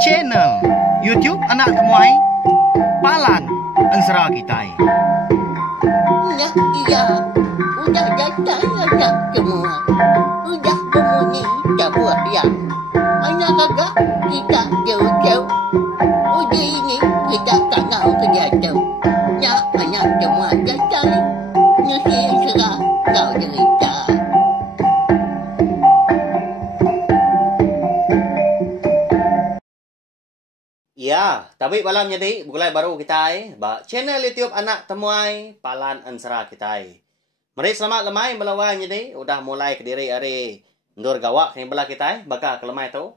Channel YouTube Anak Temuai Palan Ansara Kitai. Nah, iya, udah datang anak semua. Udah berbunyi sebuah yang anak kakak kita jauh-jauh. Uji ini kita tak tahu kejatuh. Ya, anak semua datang. Nusi serah kau cerita. Ya, tapi malam jadi mulai baru kita ba channel YouTube Anak Temuai Palan Ansara kita. Mari selamat lemai melawan jadi udah mulai ke diri hari ndur gawak yang belah kita baka ke lemai tu.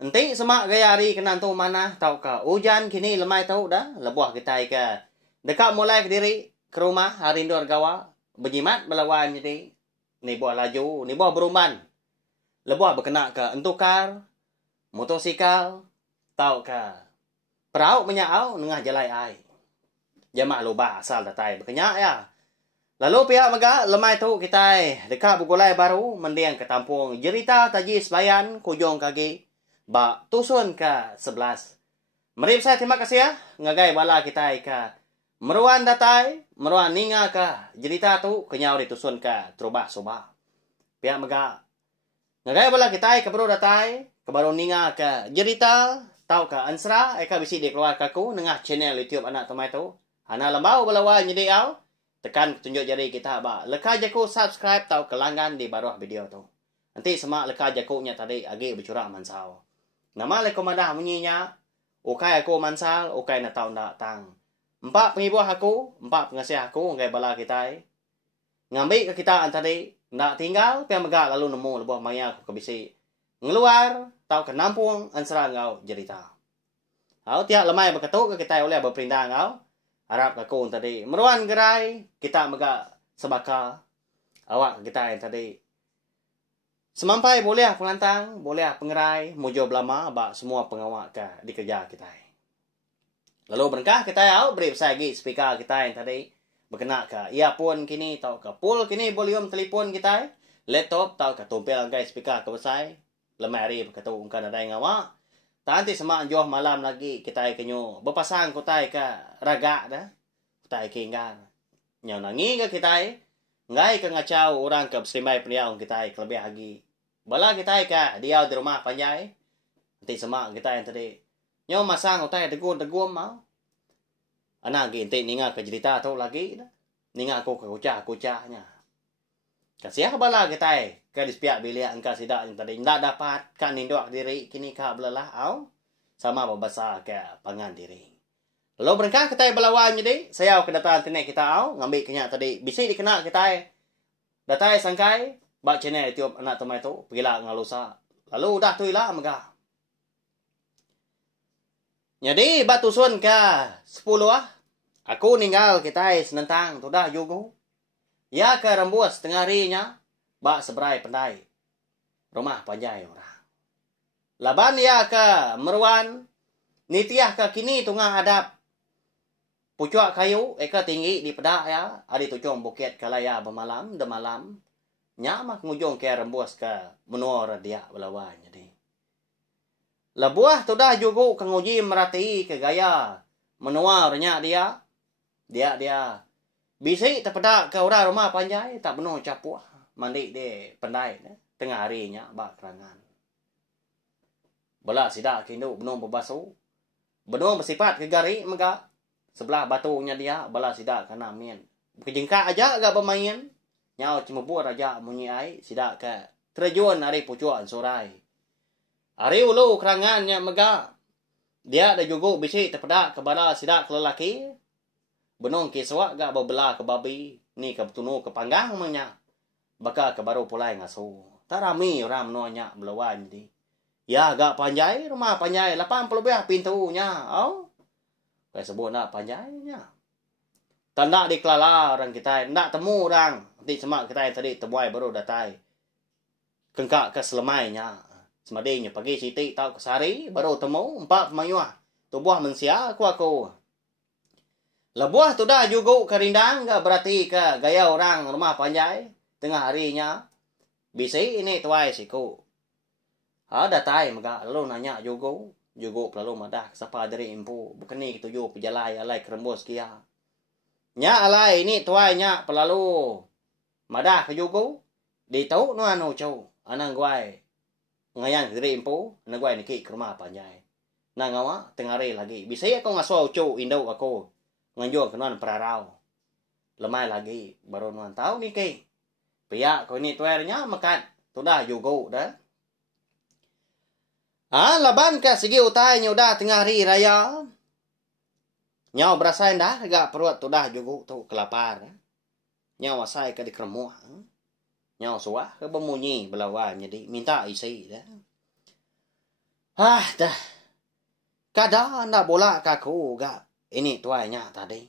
Enti semak gaya hari kenan tu mana tau ka hujan kini lemai tu dah lebuah kita ke dekat mulai ke diri ke rumah hari ndur gawak berjimat melawan jadi ni buah laju ni buah berumban. Lebuah berkena ke entukar motosikal tau ka perahu menyau nengah jalai ai. Jamak luba asal datai berkenyak ya. Lalu pihak mega lemai tu kita dekat Bugulai baru mendiang ke tampung jerita taji sebayan kujong kaki ba tusun ke 11. Mari saya terima kasih ya ngagai bala kita ke meruan datai meruan ninga ke jerita tu kenyau ditusun ke terubah soba. Pihak mega ngagai bala kita ke baru datai ke baru ninga ke jerita tau ka ansra eka bisi di keluarga ku nengah channel YouTube Anak Temuai tu. Hana lembau belawan jadi au. Tekan tunjuk jari kita ba. Leka jaku subscribe tau ke langgan di bawah video tu. Nanti semak leka jaku nya tadi agi bercurak mansau. Nama leko madah bunyinya. Ukai aku mansal, ukai na tau ndak tang. 4 pengibuh aku, 4 pengasih aku ngai bala kita. Ngambil ke kita antadi ndak tinggal pian megak lalu nemu lebuh maya aku ke bisi. Ngeluar tau ke nampung ansara ngau jerita. Hau tiap lemai berketuk ke kita oleh berperindah ngau. Harap aku tadi meruan gerai kita mega sebaka awak kita yang tadi. Semampai boleh penglantang, boleh pengerai, mujo belama bak semua pengawak ke di kerja kita. Lalu berkah kita au beri lagi speaker kita yang tadi berkena ke earphone kini tau ke full kini volume telefon kita. Laptop tau ke tumpel angkai speaker ke besar. Lemari berkata ungkan ada yang awak. Nanti semak joh malam lagi kita kenyo berpasang kutai ke raga dah. Kutai kinggan. Nyau nangi ke kita ngai ke ngacau orang ke berimai peniau kita kelebih lagi. Bala kita ke dia di rumah panjai. Nanti semak kita yang tadi. Nyau masang kutai tegum mau. Anak lagi nanti ninga ke cerita tu lagi dah. Ninga aku ke kucah-kucahnya. Kasih bala kita ke di pihak bilik angka sidak yang tadi ndak dapat kan nindok diri kini ka belalah au sama berbahasa ke pangan diri. Lalu berkah kita belawan jadi saya kedatangan tenek kita au ngambil kenyak tadi bisi dikena kita datai sangkai bak channel YouTube Anak Temuai tu pergilah ngalusa. Lalu dah tu ilah megah. Jadi batu sun ke 10 aku ninggal kita senentang tu dah jugo. Ya ke rembus tengah harinya, bak seberai pendai. Rumah panjai orang. Laban ya ke meruan, nitiah ke kini tengah hadap. Pucuk kayu, eka tinggi di pedak ya. Adi tucung bukit kalaya bermalam, demalam. Nyamak ngujung ke rembus ke menua dia belawan. Jadi. Lebuah tu dah juga kenguji merati ke gaya. Menua renyak dia. Dia. Bisi terpedak ke orang rumah panjai tak penuh capuah. Mandi di pendai tengah harinya bak kerangan. Bela sidak kindu benung berbasuh. Benung bersifat kegari mega. Sebelah batunya dia bela sidak kena min. Kejengkak aja agak bermain. Nyau cemubur aja munyi ai sidak ke terjun hari pucuan sorai. Hari ulu kerangannya mega. Dia ada juga bisi terpedak ke bala sidak lelaki. Benung kiswak gak berbelah ke babi. Ni ke betunu ke panggang menya. Baka ke baru pulai ngasuh. Tak rami orang menuanya melawan jadi. Ya gak panjai rumah panjai. 80 lebih pintunya. Oh. Kaya sebut nak panjainya. Tak nak dikelala orang kita. Nak temu orang. Nanti semak kita yang tadi temuai baru datai. Kengkak ke selemainya. Semadingnya pagi sitik tau ke sehari. Baru temu 4 pemayuah. Tubuh mensia aku. Lebuah tu dah juga kerindang ke berarti ke gaya orang rumah panjai tengah harinya. Bisi ini tuai siku. Datai maga lalu nanya Yogo lalu madah sapa dari impu bukeni tujuh pejalai alai kerembos kia. Nya alai ini tuai nya pelalu madah ke Yogo di tau no anu cau anang guai ngayan dari impu anang guai niki ke rumah panjai. Nah ngawa tengare lagi bisa ya kau ngaso cau indo aku nganjuang kenuan perarau. Lemai lagi baru nuan tahu niki. Pia kau ini tuainya makan sudah Yogo dah. Laban ka sige utay nyo da tengah hari raya. Nyaw berasain dah agak perut tu dah Yogo tu kelapar. Nyaw asai ka di kermuah. Nyaw suah ke bemunyi belawan jadi minta isi dah. Dah. Kada nak bola kaku gak ini tuanya tadi.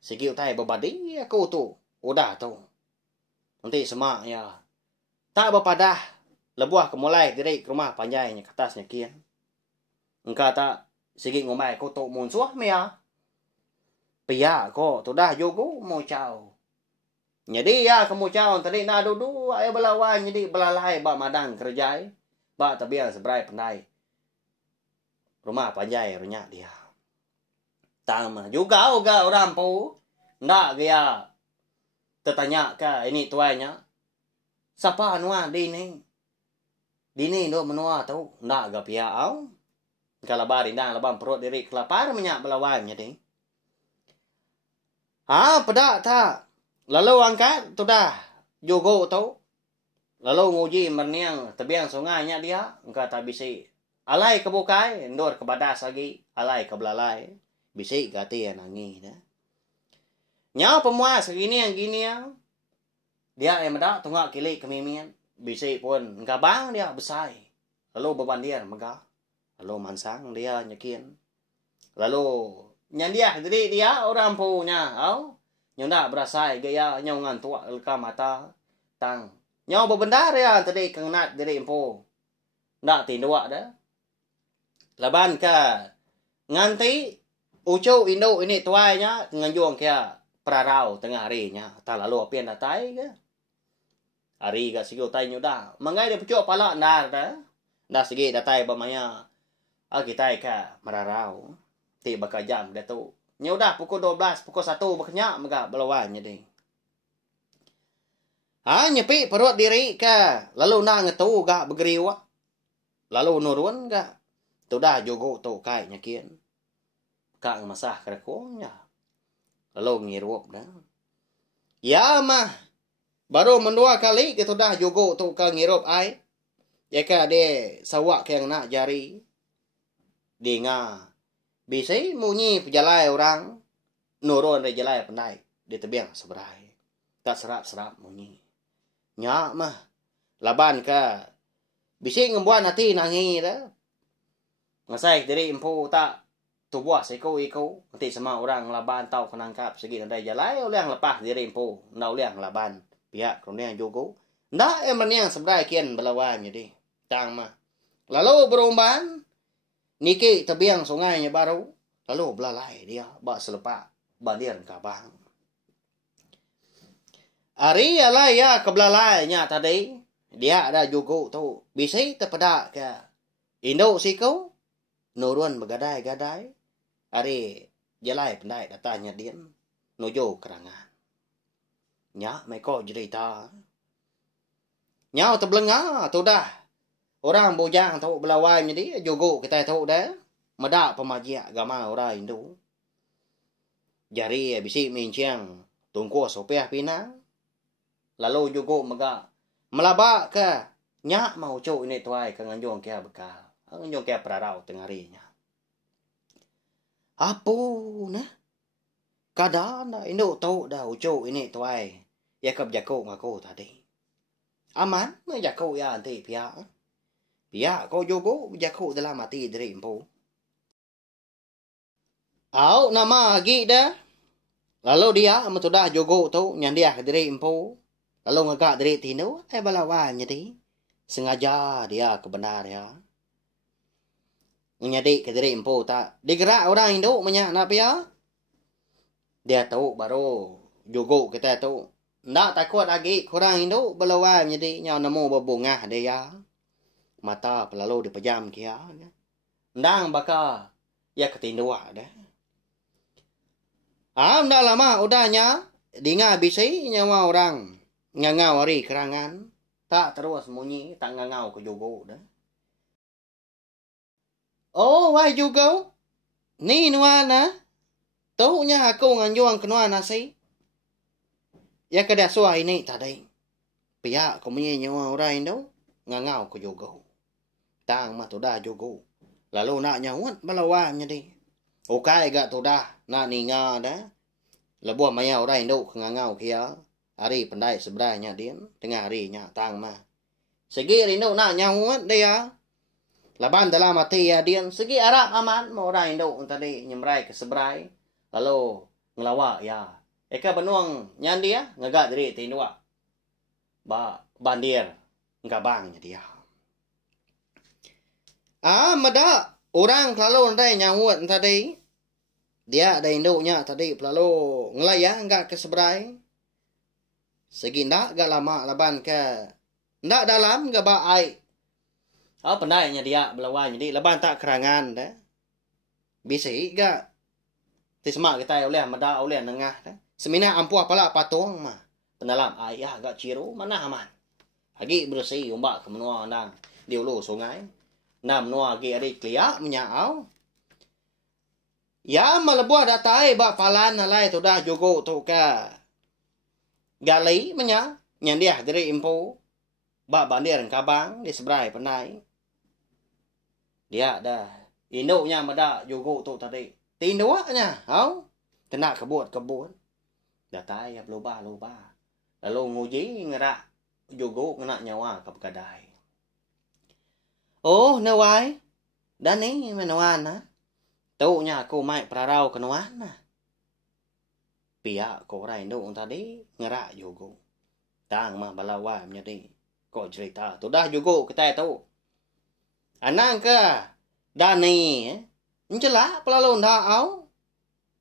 Sige utay babadi aku tu udah tu. Nanti semak ya. Tak berpadah lebuah kemulai diri ke rumah panjainya ke atasnya kian. Engkau tak sige ngomai ko tu munsuah mea. Pia ko tu dah Yogo mau cau. Jadi ya kamu cau tadi na dudu ay belawan jadi belalai ba madang kerjai. Ba tabiang sebrai pandai. Rumah panjai runya dia. Tama juga orang po. Ndak gaya tertanya ka ini tuanya. Siapa anua dini? Dini do menua tau ndak ga pia au. Kalabari ndak labam perut diri kelapar minyak belawannya ding. Pada ta. Lalu angkat tu dah Yogo tau. Lalu nguji merniang tebiang sungainya dia engkau tak bisi. Alai kebukai ndor ke badas lagi, alai ke belalai. Bisi gati nangi dah. Nya pemuas gini yang dia yang medak tunggak kilik kemimian bisi pun gabang dia besai lalu beban dia mega lalu mansang dia nyakin lalu nyandia jadi dia orang punya nyonda berasai gaya nyongan tua leka mata tang nyau bebendar ya tadi kengnat jadi empo ndak tindua dah laban ka nganti ucu indo ini tuainya nganjuang kia perarau tengah harinya tak lalu apian datai ke hari ga sige utai nyuda mangai dia pucuk pala nar dah sige datai bamaya kita ka merarau ti baka jam dah tu nyuda pukul 12 pukul 1 baknya mega belawannya ding nyepi perut diri ka lalu na ngetu ga begeriwa lalu nurun ga tu dah Yogo tu kai nyakin ka masah kerekongnya lalu ngirup dah. Ya mah. Baru mendua kali kita dah Yogo tu ke ngirup ai. Ya ka de sawak yang nak jari. Di nga. Bisai munyi pejalai orang. Nurun dari jalai pandai. Di tebiang seberai. Tak serap-serap munyi. Nyak mah. Laban ka. Bisai ngembuan hati nangi dah. Ngasai diri empu tak. Tubuh iko nanti sama orang laban tahu kenangkap segi nanti jalai oleh yang lepas diri empu ndak oleh yang laban pihak kemudian Yogo ndak yang sebenarnya kian belawan jadi tang mah lalu berumban niki tebiang sungainya baru lalu belalai dia bak selepak bandir kabang ari alai ya kebelalainya tadi dia ada Yogo tu bisa terpedak ke Indo siko nurun begadai-gadai ari jalai pandai datanya dia nuju kerangan. Nya meko cerita. Nya tebelenga tu dah. Orang bujang tu belawan jadi Yogo kita tahu dah. Meda pemajia agama orang Hindu. Jari bisi minciang tungku sopiah pinang. Lalu Yogo mega melabak ke nya mau cuk ini tuai ke nganjung kia bekal. Nganjung kia perarau tengah harinya. Apa nah? Kadang Indo tahu dah ucu ini tuai. Ya kep jago ngaku tadi. Aman, jago ya nanti pihak. Pihak kau Yogo jago dalam mati dari empu. Au nama lagi dah. Lalu dia sudah Yogo tu nyandia dari empu. Lalu ngagak dari tino, balawan jadi. Sengaja dia kebenar ya. Nyadi ke diri empu tak digerak orang Indo menyak nak ya dia tahu baru Yogo kita tahu ndak takut lagi orang Indo belawan jadi nyaw nemu berbungah dia mata pelalu dipejam kia. Ndang baka ya ketindua dah. Ndak lama udahnya dinga bisi nyawa orang ngangau hari kerangan. Tak terus munyi tak ngangau ke jogo dah. Oh, why jogo? Ni nuana. Taunya aku nganjuang kenua nasi. Ya kada suai ni tadi. Pihak ko munyi nyawa orang itu ngangau ke jogo. Tang mah tu dah jogo. Lalu nak nyawat balawannya di. Okay gak tu dah nak ninga dah. Lebuah maya orang itu ngangau kia. Hari pendai sebenarnya dia tengah harinya tang mah. Segi rindu nak nyawat dia. Laban dalam mati ya dia segi Arab aman mau orang itu tadi nyemrai ke seberai. Lalu ngelawak ya. Eka benuang nyandi ya ngagak diri tindua. Ba bandir ngabangnya dia. Mada orang lalu ndai nyawat tadi. Dia ada induknya tadi lalu ngelaya enggak ke seberai. Segi ndak gak lama laban ke ndak dalam gak ba ai. Pendainya dia belawan jadi laban tak kerangan dah. Bisi gak tismak kita oleh mada oleh nengah dah. Semina ampuh pala patung mah. Penalam ayah gak ciru mana aman. Lagi bersih umbak ke menua ndang di ulu sungai. Nam menua gi ari klia menyau. Ya malebuah datai ba palan nalai tu dah jogo tu ka. Gali menya nyandiah dari impu. Ba bandir kabang di seberai penai. Dia dah induknya mada jogo tu tadi. Tinduaknya, kena kebut. Datai ya loba. Lalu nguji ngerak jogo kena nyawa ke kedai. Oh, nawai. Dan ni menawan. Taunya aku mai perarau kenuan. Pihak ko rai induk tadi ngerak jogo. Tang mah balawa menjadi. Kau cerita tu dah jogo kita tahu. Anang ke Dani Njela pelalu ndak au.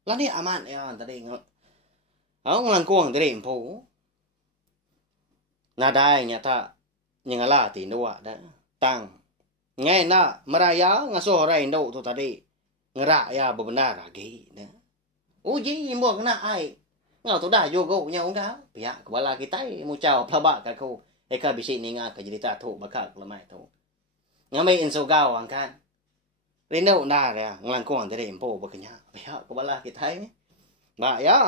Lani aman ya tadi ngelangkuang dari impu. Nadai nyata nyengala tindua dah. Tang ngai nak meraya ngasuh rai induk tu tadi. Ngerak ya bebenar lagi dah. Uji imbu kena ai. Ngau tu dah jogo nya ungga. Pihak kepala kita mucau pelabak kaku. Eka bisik ninga ke cerita tu bakal lemai tu. Ngamai insogau angkan. Rindu na ya ngelangkuang dari impo bekenya. Pihak kepala kita ini. Mbak ya.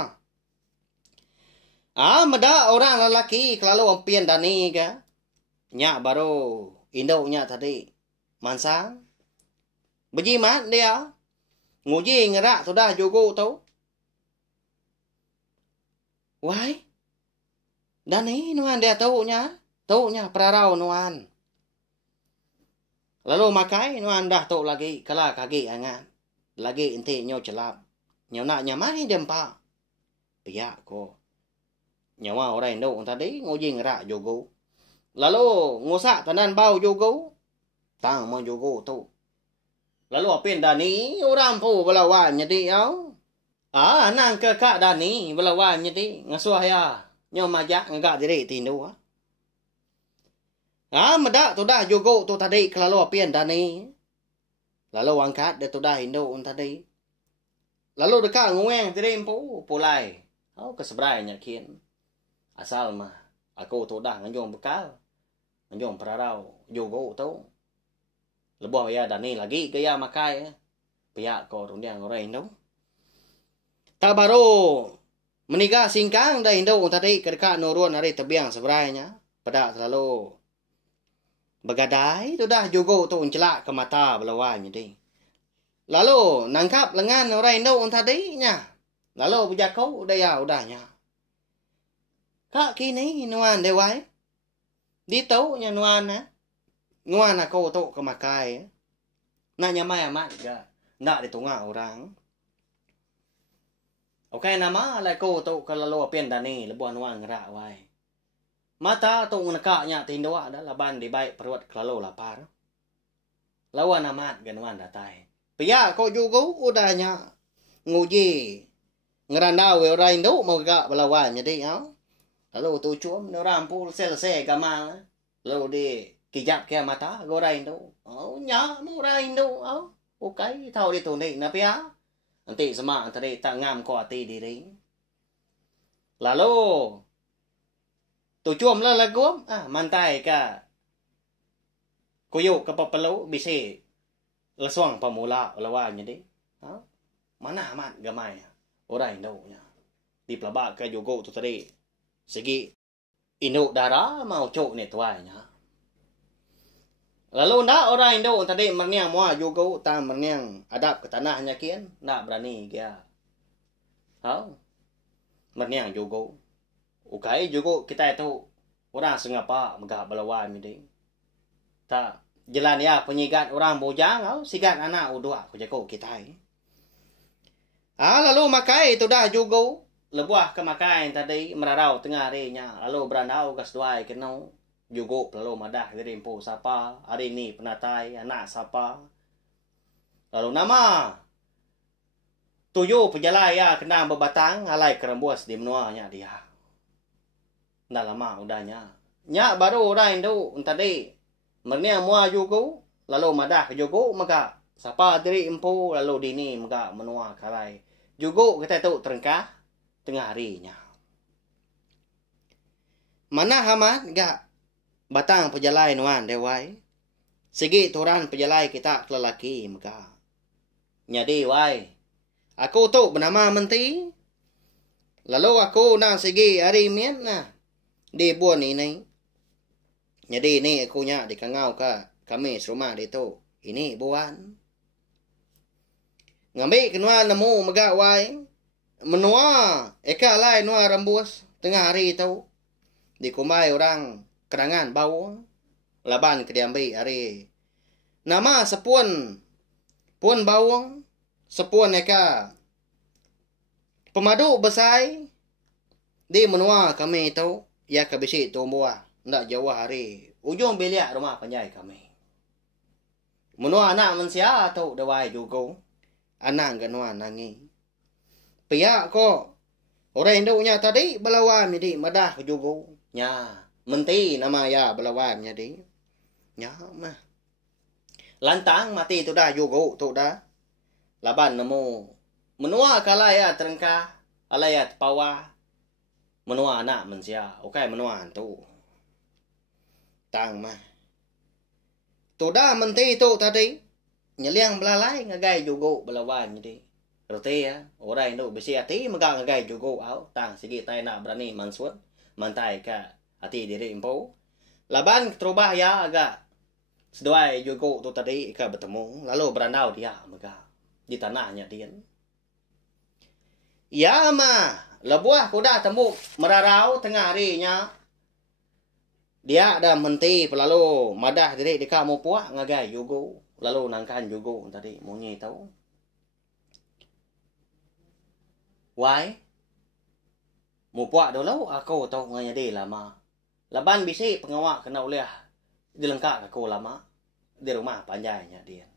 Meda orang lelaki kalau ompian dani ke. Nya baru induknya tadi. Mansang. Bejimat dia. Nguji ngerak tu dah jogo tu. Why? Dani nuan dia taunya. Taunya perarau nuan. Lalu makai nuan dah tau lagi. Kala kaki angan. Lagi inti nyo celap. Nyo nak nyamai dempa. Pihak ko. Nyawa orang induk tadi nguji ngerak jogo. Lalu ngusak tanan bau jogo. Tang mau jogo tu. Lalu apin Dani orang pu belawan jadi au. Nang ke kak Dani belawan jadi ngasuh ya. Nyo majak ngagak diri tindu. Medak tu dah jogo tu tadi kalau apin Dani. Lalu angkat dia tu dah induk tadi. Lalu dekat ngueng diri pu pulai. Keseberai nyakin. Asal mah aku tu dah nganjung bekal. Nganjung perarau jogo tu. Lebuh ya Dani lagi gaya makai. Pihak ko rundiang orang itu. Tak baru menikah singkang dah Indo tadi kedekat nurun hari tebiang seberainya. Pada selalu begadai tu dah juga tu celak ke mata belawan jadi. Lalu nangkap lengan orang Indo tadi nya. Lalu berjakau udahnya. Kak kini nuan dewai. Ditau nya nuan Nguan aku tu kemakai. Nak nyamai amat juga. Nak ditunggak orang. Okay nama lah aku tu kalau lu apin Dani lebuan nuan ngerak wai. Mata tu ngekaknya tindua dah laban di baik perut kalau lapar. Lawan amat ganuan datai. Pia kau juga udahnya nguji ngerandau orang Indo mau gak belawan jadi ya. Lalu tu cuma orang pul selesai gamal. Lalu di kijap kaya mata gorain tu. Oh nya murain tu. Oh okay tau di tu ni na pia. Nanti semak tadi tak ngam ko ati diri. Lalu tu cuam lah lagu mantai ka kuyuk ke papelu bisi lesuang pemula lawan jadi. Mana amat gamai. Orang Indo nya. Di pelabak ke jogo tu tadi. Segi Indo darah mau cok ni tuainya. Lalu nak orang Indo tadi merniang mua jogo tam merniang adap ke tanahnya kian nak berani dia. Merniang jogo. Ukai jogo kita itu orang sengapa megah belawan ni. Tak jalan ya penyigat orang bojang sigat anak udua ku jago kita. Lalu makai itu dah juga lebuah ke makai tadi merarau tengah harinya. Lalu berandau ke seduai kenau juga lalu madah dari empu siapa. Hari ni penatai anak siapa. Lalu nama tujuh pejalai ya kena berbatang alai kerembuas di menuanya dia. Dah lama udahnya. Nya baru orang itu tadi mernia mua juga lalu madah ke juga maka siapa dari empu lalu dini maka menua kalai. Juga kita tu terengkah tengah harinya. Mana hamat gak batang pejalai nuan dewai. Segi turan pejalai kita lelaki maka. Nyadi wai. Aku tu bernama Menti. Lalu aku nak segi hari mian nah. Di buan ini. Jadi ni aku nya di kangau ka kami serumah di tu. Ini buan. Ngambil kenal nemu megawai menua eka lai nua rembus tengah hari itu dikumai orang kerangan bau laban ke diambil hari nama sepun pun bawang sepun eka pemadu besai di menua kami itu ya kebisi tumbuh ndak jauh hari ujung biliak rumah panjai kami menua anak mensia atau dewai juga anak ganuan nangi. Pihak ko orang Indo nya tadi belawan jadi madah juga. Nya Menti nama ya belawan jadi. Nya mah. Lantang mati tu dah juga tu dah. Laban nemu menua kala ya terengkah alayat pawa menua anak mensia. Okey menua tu. Tang mah. Tu dah Menti tu tadi. Nyeliang belalai ngagai juga belawan jadi. Roti ya, orang itu besi hati megah ngagai juga tang segi tai nak berani mansut mantai ka hati diri empu. Laban terubah ya agak seduai juga tu tadi ka bertemu lalu berandau dia megah di tanahnya dia. Ya mah, lebuah kuda tembuk merarau tengah harinya. Dia ada Menti pelalu madah diri di kamu puak ngagai juga. Lalu nangkan juga tadi munyi tahu. Why? Mupuak dulu aku tahu nganya dia lama. Laban bisi pengawak kena uliah dilengkap aku lama di rumah panjainya dia.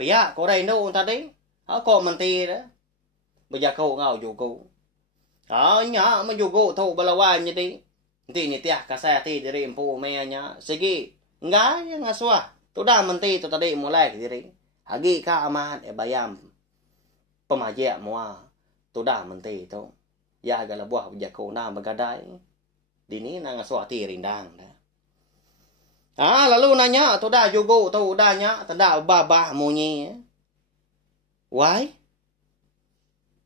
Pihak korang itu tadi aku Menti dah. Berjakau ngau juga. Nya menjugo tahu balawan jadi. Nanti ni tiah kasai hati diri empu mayanya. Segi enggak yang ngasuah. Tu dah Menti tu tadi mulai diri. Hagi ka amat bayam. Pemajak mua. Tu dah Menti tu. Ya agak buah berjakau na bergadai. Dini nang suati rindang dah. Lalu nanya tu dah juga tu dah nya tanda babah munyi. Why?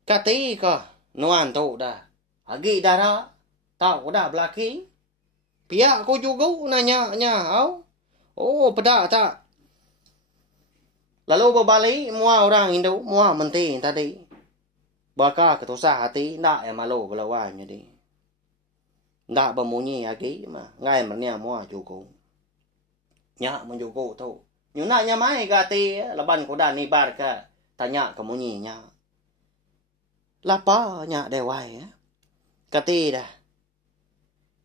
Kati ka nuan tu dah. Hagi darah. Tahu dah belaki. Pihak aku juga nanya nya. Oh, pedak tak? Lalu berbalik, mua orang Indo, mua Menti tadi. Bakar ketusah hati, nak yang malu belawan jadi. Nak bermunyi lagi, mah. Ngai mernia mua juga. Nyak menjugo tu. Nyuna nya mai gati, laban kuda ni bar ke. Tanya ke munyinya. Lapa nyak dewai, kati dah.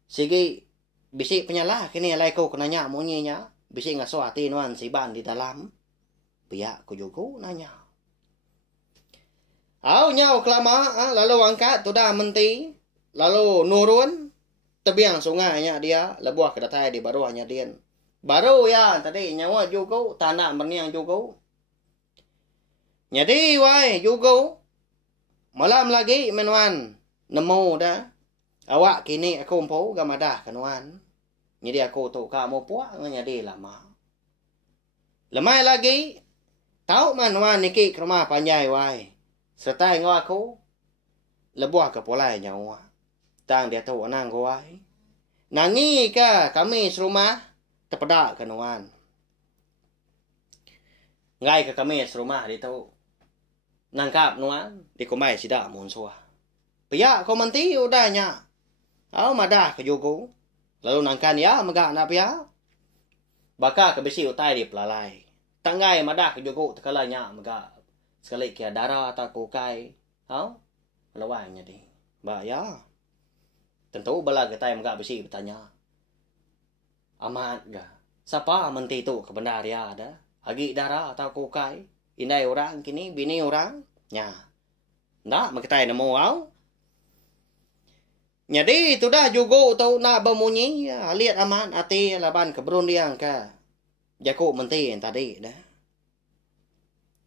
Sigi, bisik penyalah kini alai kau kena nyak munyinya. Bisa ngasuh hati nuan siban di dalam. Pihak ku juga nanya. Nyau kelama. Lalu angkat tu dah Menti. Lalu nurun. Tebiang sungainya dia. Lebuah kedatai di baruahnya dia. Baru ya tadi nyawa juga tanah berniang juga. Jadi wai juga malam lagi menuan nemu dah. Awak kini aku empu gamadah kanuan. Jadi aku tu kamu puak jadi lama. Lemai lagi tahu manuan niki ke rumah panjai wai. Serta ngau aku lebuah ke polai nyawa. Tang dia tahu anang wai. Nangi ka kami serumah terpedak kanuan. Ngai ke kami serumah dia tahu. Nangkap nuan di kumai sida mun suah. Pia ko menti udahnya. Au madah ke jugo. Lalu nangkan ya megak na pia. Baka ke besi utai di pelalai. Tanggai madah ke jugo tekalanya megak. Sekali kia darah tak kukai. Au lawainya di. Ba ya. Tentu bala getai megak besi bertanya. Amat ga. Siapa menti tu ke benda dia ada? Agi darah tak kukai. Indai orang kini bini orang. Nya. Ndak makitai nemu au. Jadi itu dah juga tau nak bemunyi. Lihat aman hati laban keberun dia ka. Jaku menti yang tadi dah.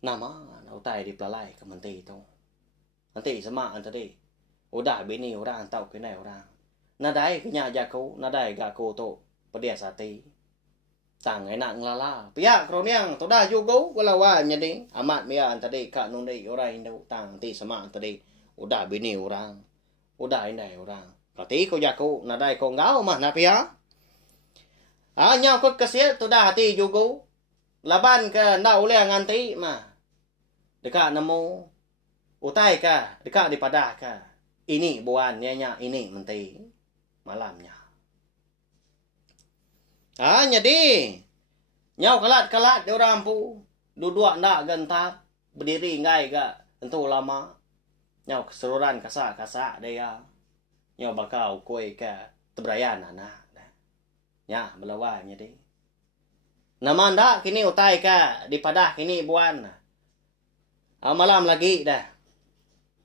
Nama utai di pelalai ke menti tu. Nanti sama tadi. Udah bini orang tau kini orang. Nadai kenya jaku. Nadai gaku tu. Pedia sati. Tang enak ngelala. Pihak kroniang tu dah juga. Walawan jadi. Amat mia tadi kak nundi orang Indo. Tang nanti sama tadi. Udah bini orang. Udah indai orang. Kati ko jaku nadai ko ngau mah na pia. Nyau ko kesia tu dah hati juga. Laban ke ndak boleh nganti mah. Dekat nemu. Utai ka. Dekat di padah ka. Ini buan nya ini menti. Malamnya. Jadi. Nyau kalat-kalat di orang pu. Duduk ndak gentap. Berdiri ngai ga. Tentu lama. Nyau keseluruhan kasak-kasak dia. Nyau bakal kue ke tebrayan anak. Ya, melawan jadi. Nama ndak kini utai ke di padah kini buan. Malam lagi dah.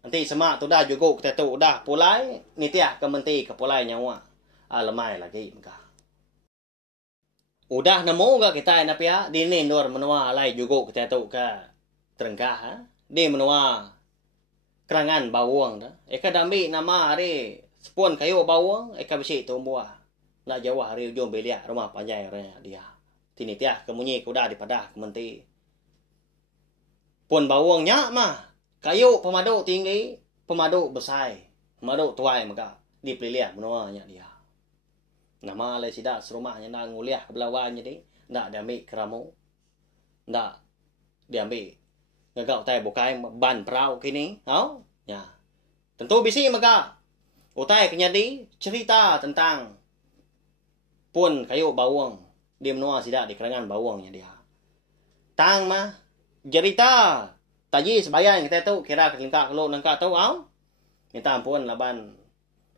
Nanti semak tu dah juga kita tu dah pulai. Nitiah ke menti ke pulai nyawa. Lemai lagi muka. Udah nemu ke kita na pia di ni nur menua alai juga kita tu ke terengkah ha. Di menua kerangan bawang dah. Eka dambi nama hari sepon kayu bawang eka besi tumbuh. Nak jauh hari ujung belia rumah panjai dia. Tini tiah kemunyi kuda di padah kementi. Pon bawangnya mah kayu pemadu tinggi, pemadu besar, pemadu tuai maka dipilih menuanya dia. Nama le sida serumahnya nak nguliah belawannya di. Nak diambil keramu. Nak diambil ngagau tai bukai ban perahu kini. Hau? Ya. Tentu bisi maka utai kenyadi cerita tentang pun kayu bawang di menua sidak di kerangan bawangnya dia. Tang mah cerita taji sebayan kita tu kira kelengkak kalau nangka tahu au. Minta ampun laban.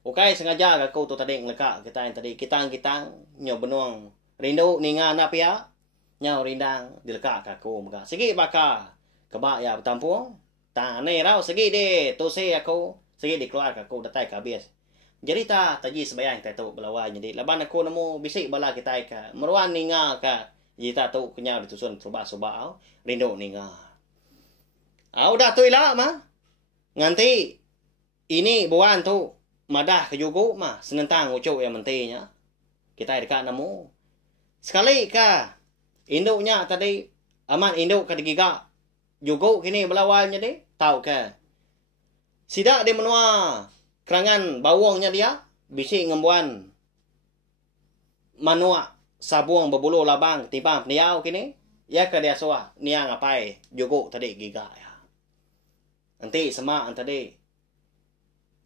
Ukai sengaja aku tu tadi ngelekak kita yang tadi kitang nyo benuang rindu ninga na pia. Nyau rindang dilekak aku maka. Segi baka kebak ya bertampung. Tang ne rau segi de tu se aku. Segi di keluar aku datai ke habis. Jadi taji sebayang kita tu belawai jadi laban aku nemu bisik bala kita ka meruan ninga ka jita tu kenyau ditusun soba-soba au rindu ninga. Udah tu ilah mah. Nganti ini buan tu madah ke jugo mah senentang ucuk yang mentinya. Kita dekat nemu. Sekali ka induknya tadi aman induk ka digiga jugo kini belawai jadi tahu ke. Sidak di menua kerangan bawangnya dia bisi ngembuan manua sabuang berbulu labang timbang peniau kini ya ke dia soa nia ngapai jugo tadi giga ya. Nanti semak tadi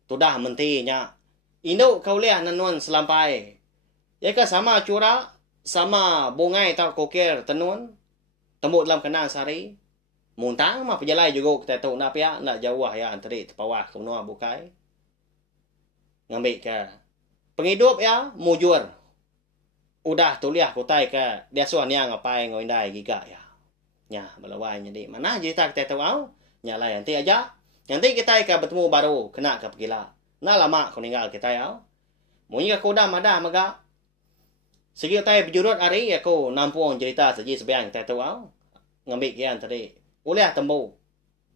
tudah mentinya induk kau lihat nanuan selampai ya ke sama cura sama bungai tak kokir tenun tembuk dalam kenang sari muntang mah pejalai juga kita tahu nak ya nak jauh ya antri terpawah ke menua bukai ngambil ke penghidup ya mujur udah tuliah kutai ke dia suan yang ngapai ngoindai giga ya nya melawainya di mana cerita kita tahu au nyala nanti aja nanti kita ke bertemu baru kena ke pergila nah lama kau ninggal kita ya munyi ke kuda madah maga Segi utai berjurut hari aku nampung cerita saja sebiang kita tahu ngambil kian tadi. Oleh tembu.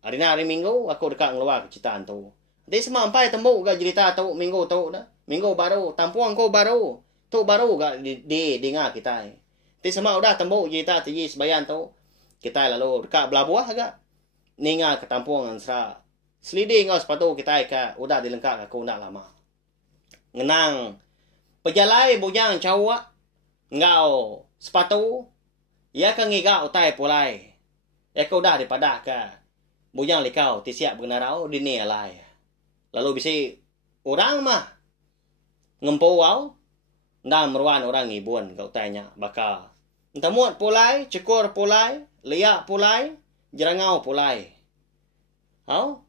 Hari Minggu aku dekat ngeluar cerita tu. Jadi semua sampai tembu gak cerita tu Minggu tu dah. Minggu baru tampung ko baru. Tu baru gak di dengar kita. Jadi semua udah tembu cerita saja sebiang tu. Kita lalu dekat belabuah agak. Ninga ke tampung ansra. Seliding ngau sepatu kita udah dilengkap aku nak lama. Ngenang pejalai bujang cawak. Ngau sepatu ya kan ngigau utai pulai kau dah daripada ka bujang likau ti siap benarau di ni alai lalu bisi orang mah ngempo au ndam meruan orang ngibun kau tanya bakal entamut pulai cekur pulai liak pulai jerangau pulai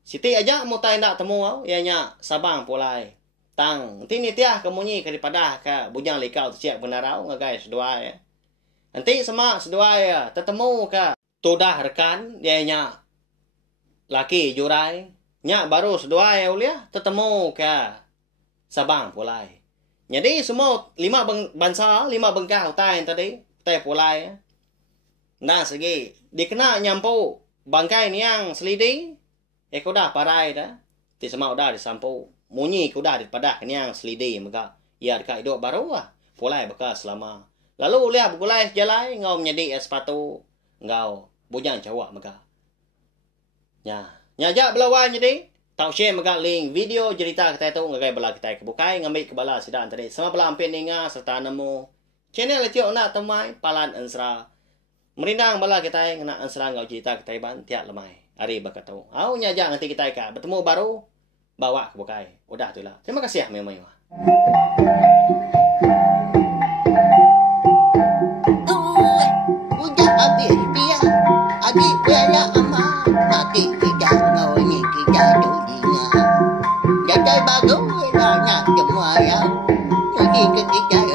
siti aja mau tai ndak temu ianya sabang pulai tang tini tiah kemunyi daripada ka bujang likau siap benarau ngagai sedua ya nanti sama sedua ya tetemu ka tudah rekan dianya laki jurai nya baru sedua ya ulia tetemu ka sabang pulai jadi semua lima bengkah utai tadi utai pulai nah segi dikena nyampu bangkai niang selidi kau dah parai dah ti sama udah disampu munyi ku dah daripada kenyang selidi maka ia dekat hidup baru pulai bekas selama lalu lihat begulai jalai ngau menjadi sepatu ngau bujang cawak maka nyajak belawan jadi tau share maka link video cerita kita tu ngagai bala kita kebukai ngambil kebala sidang tadi sama bala ampin ninga serta nemu channel Letio nak temai palan ansra merindang bala kita ngena ansra ngau cerita kita ban tiap lemai hari bakatau nyajak nanti kita bertemu baru bawa ke bukai. Udah tu lah. Terima kasih memang. Udah habis dia. Adik bela amat. Nanti kita ngawini kita dunia. Jadai baru lah nak semua ya. Pergi ke kita